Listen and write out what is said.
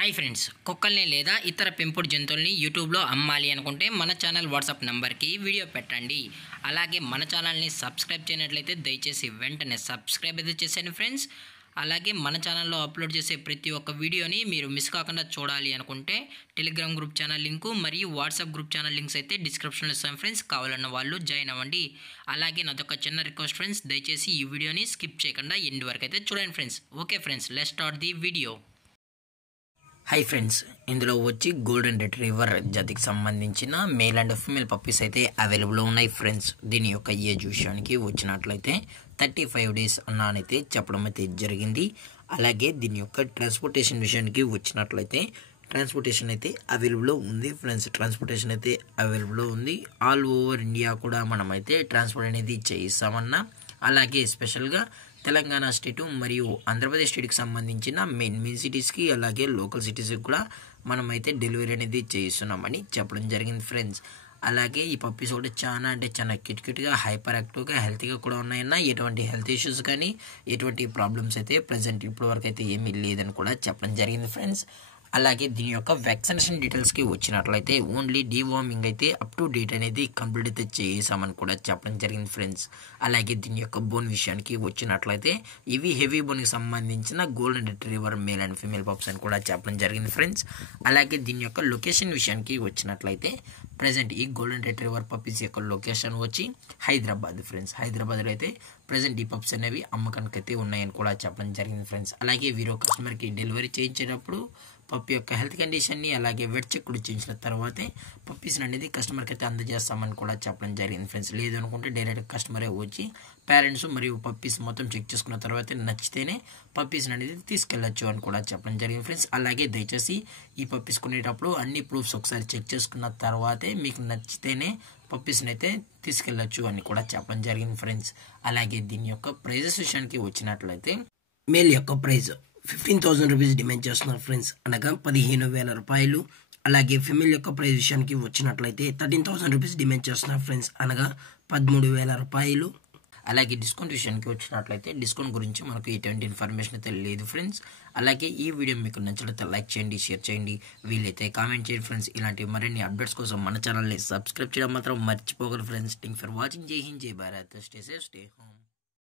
Hi friends, కుక్కల్ని లేదా ఇతర పెంపుడు జంతువుల్ని యూట్యూబ్లో అమ్మాలి అనుకుంటే మన ఛానల్ వాట్సాప్ నెంబర్కి వీడియో పెట్టండి. అలాగే మన ఛానల్ని సబ్స్క్రైబ్ చేయనట్లయితే దయచేసి వెంటనే సబ్స్క్రైబ్ అయితే చేసేయండి ఫ్రెండ్స్. అలాగే మన ఛానల్లో అప్లోడ్ చేసే ప్రతి ఒక్క వీడియోని మీరు మిస్ కాకుండా చూడాలి అనుకుంటే టెలిగ్రామ్ గ్రూప్ ఛానల్ లింకు మరియు వాట్సాప్ గ్రూప్ ఛానల్ లింక్స్ అయితే డిస్క్రిప్షన్లో ఇస్తాను ఫ్రెండ్స్. కావాలన్న వాళ్ళు జాయిన్ అవ్వండి. అలాగే నాదొక చిన్న రిక్వెస్ట్ ఫ్రెండ్స్, దయచేసి ఈ వీడియోని స్కిప్ చేయకుండా ఎండ్ వరకు అయితే చూడండి friends. Okay friends, let's start the video. Hi friends, ఇందులో వచ్చి గోల్డెన్ రిట్రీవర్ జాతికి సంబంధించిన మేల్ అండ్ ఫీమేల్ పప్పీస్ అయితే అవైలబుల్ ఉన్నాయి ఫ్రెండ్స్. దీని యొక్క ఏజ్ విషయానికి వచ్చినట్లయితే 35 days అన్నానైతే చెప్పడం అయితే జరిగింది. అలాగే దీని యొక్క ట్రాన్స్పోర్టేషన్ విషయానికి వచ్చినట్లయితే ట్రాన్స్పోర్టేషన్ అయితే అవైలబుల్ ఉంది ఫ్రెండ్స్. ట్రాన్స్పోర్టేషన్ అయితే అవైలబుల్ ఉంది. ఆల్ ఓవర్ ఇండియా కూడా మనమైతే ట్రాన్స్పోర్ట్ అనేది చేయిస్తామన్నా. అలాగే స్పెషల్గా తెలంగాణ స్టేటు మరియు ఆంధ్రప్రదేశ్ స్టేట్కి సంబంధించిన మెయిన్ సిటీస్కి అలాగే లోకల్ సిటీస్కి కూడా మనమైతే డెలివరీ అనేది చేయిస్తున్నామని చెప్పడం జరిగింది ఫ్రెండ్స్. అలాగే ఈ పప్పీస్ కూడా చాలా క్యూట్గా హైపర్ యాక్టివ్గా హెల్తీగా కూడా ఉన్నాయన్న. ఎటువంటి హెల్త్ ఇష్యూస్ కానీ ఎటువంటి ప్రాబ్లమ్స్ అయితే ప్రజెంట్ ఇప్పటివరకు అయితే ఏమీ లేదని కూడా చెప్పడం జరిగింది ఫ్రెండ్స్. అలాగే దీని యొక్క వ్యాక్సినేషన్ డీటెయిల్స్కి వచ్చినట్లయితే ఓన్లీ డీవార్మింగ్ అయితే అప్ టు డేట్ అనేది కంప్లీట్ అయితే చేసామని కూడా చెప్పడం జరిగింది ఫ్రెండ్స్. అలాగే దీని యొక్క బోన్ విషయానికి వచ్చినట్లయితే ఇవి హెవీ బోన్కి సంబంధించిన golden retriever male and female pups అని కూడా చెప్పడం జరిగింది ఫ్రెండ్స్. అలాగే దీని యొక్క లొకేషన్ విషయానికి వచ్చినట్లయితే ప్రజెంట్ ఈ గోల్డెన్ రిట్రీవర్ పప్పీస్ యొక్క లొకేషన్ వచ్చి హైదరాబాద్ ఫ్రెండ్స్. హైదరాబాద్లో అయితే ప్రజెంట్ ఈ పప్స్ అనేవి అమ్మకానికి అయితే ఉన్నాయని కూడా చెప్పడం జరిగింది ఫ్రెండ్స్. అలాగే వీరో కస్టమర్కి డెలివరీ చేయించేటప్పుడు పప్పి యొక్క హెల్త్ కండిషన్ని అలాగే వెట్ చెక్ కూడా చేయించిన తర్వాతే పప్పీస్ని అనేది కస్టమర్కి అయితే అందజేస్తామని కూడా చెప్పడం జరిగింది ఫ్రెండ్స్. లేదు అనుకుంటే డైరెక్ట్ కస్టమరే వచ్చి పేరెంట్స్ మరియు పప్పీస్ మొత్తం చెక్ చేసుకున్న తర్వాత నచ్చితేనే పప్పీస్ని అనేది తీసుకెళ్ళచ్చు అని కూడా చెప్పడం జరిగింది ఫ్రెండ్స్. అలాగే దయచేసి ఈ పప్పీస్ కొనేటప్పుడు అన్ని ప్రూఫ్స్ ఒకసారి చెక్ చేసుకున్న తర్వాతే మీకు నచ్చితేనే పప్పీస్ని అయితే తీసుకెళ్ళచ్చు అని కూడా చెప్పడం జరిగింది ఫ్రెండ్స్. అలాగే దీని యొక్క ప్రైజెస్ విషయానికి వచ్చినట్లయితే మేల్ యొక్క ప్రైజ్ 15,000 రూపీస్ డిమాండ్ చేస్తున్నారు ఫ్రెండ్స్, అనగా 15,000 రూపాయలు. అలాగే ఫిమేల్ యొక్క ప్రైజ్ విషయానికి వచ్చినట్లయితే 13,000 రూపీస్ డిమాండ్ చేస్తున్నారు ఫ్రెండ్స్, అనగా 13,000 రూపాయలు. అలాగే డిస్కౌంట్ విషయానికి వచ్చినట్లయితే డిస్కౌంట్ గురించి మనకు ఎటువంటి ఇన్ఫర్మేషన్ అయితే లేదు ఫ్రెండ్స్. అలాగే ఈ వీడియో మీకు నచ్చినట్లయితే లైక్ చేయండి, షేర్ చేయండి, వీలైతే కామెంట్ చేయండి ఫ్రెండ్స్. ఇలాంటి మరిన్ని అప్డేట్స్ కోసం మన ఛానల్ని సబ్స్క్రైబ్ చేయడం మాత్రం మర్చిపోగలరు ఫ్రెండ్స్. Thank for watching. జై హింద్, జై Bharat, stay safe, stay home.